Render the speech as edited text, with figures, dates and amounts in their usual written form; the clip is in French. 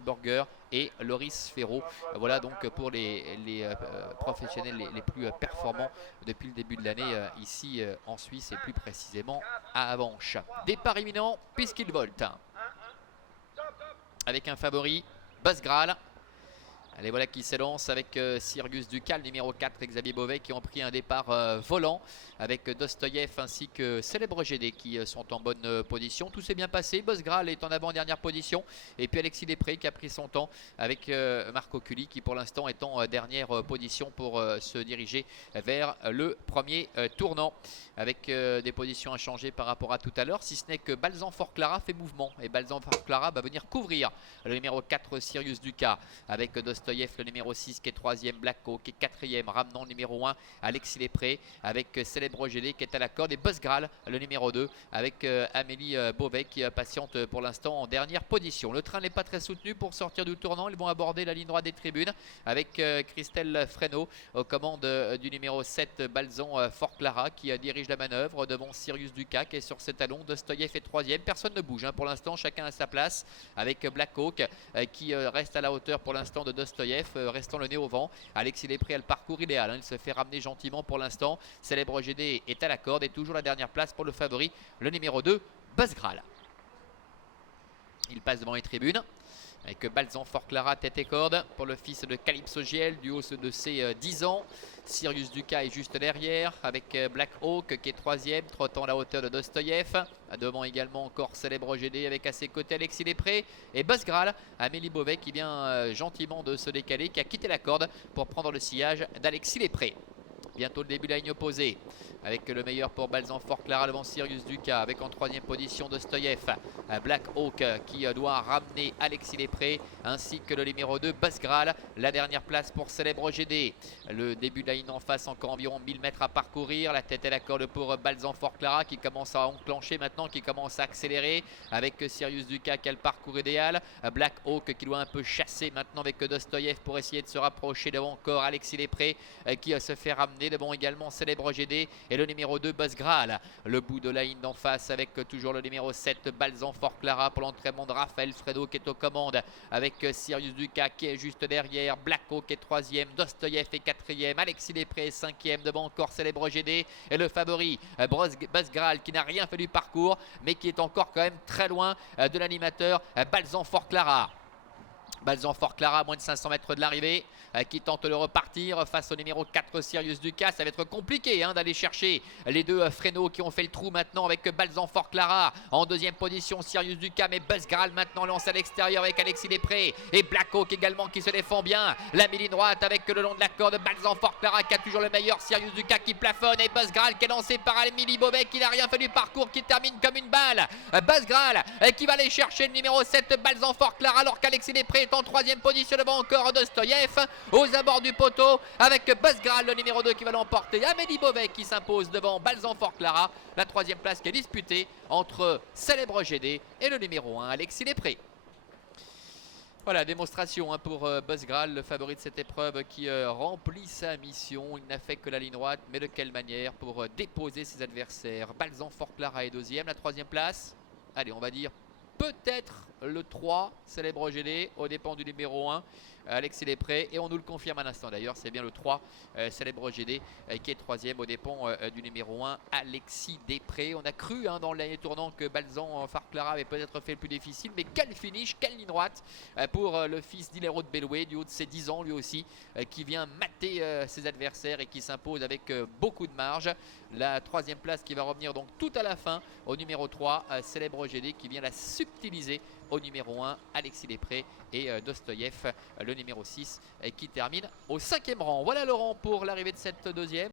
Burger et Loris Ferro. Voilà donc pour les professionnels les plus performants depuis le début de l'année ici en Suisse et plus précisément à Avenches. Départ imminent puisqu'il volte. Avec un favori, Buzz Graal. Allez, voilà qui s'élance avec Sirius Ducal, numéro 4, et Xavier Beauvais qui ont pris un départ volant avec Dostoyev ainsi que Célèbre GD qui sont en bonne position. Tout s'est bien passé. Buzz Graal est en avant-dernière position. Et puis Alexis Després qui a pris son temps avec Marco Cully qui pour l'instant est en dernière position pour se diriger vers le premier tournant. Avec des positions inchangées par rapport à tout à l'heure. Si ce n'est que Balzan Fort Clara fait mouvement. Et Balzan Fort Clara va venir couvrir le numéro 4 Sirius Ducal avec Dostoyev le numéro 6 qui est 3e, Black Hawk qui est 4e, ramenant le numéro 1 Alexis Després avec Célèbre GD qui est à la corde et Buzz Graal le numéro 2 avec Amélie Beauvais qui patiente pour l'instant en dernière position. Le train n'est pas très soutenu pour sortir du tournant. Ils vont aborder la ligne droite des tribunes avec Christelle Fresneau aux commandes du numéro 7 Balzan Fort Clara qui dirige la manœuvre devant Sirius Ducal qui est sur ses talons. Dostoyev est 3e, personne ne bouge pour l'instant, chacun à sa place avec Black Hawk qui reste à la hauteur pour l'instant de Dostoyev, restant le nez au vent. Alexis Després a le parcours idéal, il se fait ramener gentiment pour l'instant. Célèbre GD est à la corde et toujours la dernière place pour le favori, le numéro 2 Buzz Graal. Il passe devant les tribunes avec Balzan Fort Clara tête et corde pour le fils de Calypso Giel du haut de ses 10 ans. Sirius Ducal est juste derrière avec Black Hawk qui est 3e, trottant à la hauteur de Dostoyev. Devant également encore Célèbre GD avec à ses côtés Alexis Després et Buzz Graal, Amélie Beauvais qui vient gentiment de se décaler, qui a quitté la corde pour prendre le sillage d'Alexis Després. Bientôt le début de la ligne opposée avec le meilleur pour Balzan Fort Clara devant Sirius Ducal avec en 3e position Dostoyev, Black Hawk qui doit ramener Alexis Després ainsi que le numéro 2 Buzz Graal. La dernière place pour Célèbre GD. Le début de la ligne en face, encore environ 1000 mètres à parcourir. La tête et la corde pour Balzan Fort Clara qui commence à enclencher maintenant, qui commence à accélérer avec Sirius Ducal qui a le parcours idéal. Black Hawk qui doit un peu chasser maintenant avec Dostoyev pour essayer de se rapprocher devant encore Alexis Després qui se fait ramener devant également Célèbre GD et le numéro 2 Buzz Graal. Le bout de la ligne d'en face avec toujours le numéro 7 Balzan Fort Clara pour l'entraînement de Raphaël Fresneau qui est aux commandes avec Sirius Ducal qui est juste derrière, Black Hawk est 3e, Dostoyev est 4e, Alexis Després est 5e, devant encore Célèbre GD et le favori Buzz Graal qui n'a rien fait du parcours mais qui est encore quand même très loin de l'animateur Balzan Fort Clara. Balzan Fort Clara à moins de 500 mètres de l'arrivée qui tente de repartir face au numéro 4 Sirius Ducal. Ça va être compliqué d'aller chercher les deux Fresneau qui ont fait le trou maintenant avec Balzan Fort Clara en 2e position Sirius Ducal, mais Buzz Graal maintenant lance à l'extérieur avec Alexis Després et Black Hawk également qui se défend bien. La ligne droite avec le long de la corde Balzan Fort Clara qui a toujours le meilleur, Sirius Ducal qui plafonne et Buzz Graal qui est lancé par Amélie Beauvais qui n'a rien fait du parcours, qui termine comme une balle. Buzz Graal qui va aller chercher le numéro 7 Balzan Fort Clara alors qu'Alexis Després en 3e position devant encore Dostoyev aux abords du poteau avec Buzz Graal le numéro 2 qui va l'emporter. Amélie Beauvais qui s'impose devant Balzan Fort Clara. La 3e place qui est disputée entre Célèbre GD et le numéro 1 Alexis Després. Voilà, démonstration pour Buzz Graal, le favori de cette épreuve qui remplit sa mission. Il n'a fait que la ligne droite, mais de quelle manière pour déposer ses adversaires. Balzan Fort Clara est 2e, la 3e place. Allez, on va dire peut-être le 3, Célèbre GD, au dépend du numéro 1, Alexis Després. Et on nous le confirme à l'instant d'ailleurs, c'est bien le 3, Célèbre GD, qui est 3e au dépend du numéro 1, Alexis Després. On a cru dans l'année tournant que Balzan Fort Clara avait peut-être fait le plus difficile, mais quel finish, quelle ligne droite pour le fils d'Hilero de Belloué, du haut de ses 10 ans lui aussi, qui vient mater ses adversaires et qui s'impose avec beaucoup de marge. La 3e place qui va revenir donc tout à la fin au numéro 3, Célèbre GD, qui vient la subtiliser au numéro 1, Alexis Després et Dostoyev, le numéro 6, qui termine au 5e rang. Voilà Laurent pour l'arrivée de cette 2e.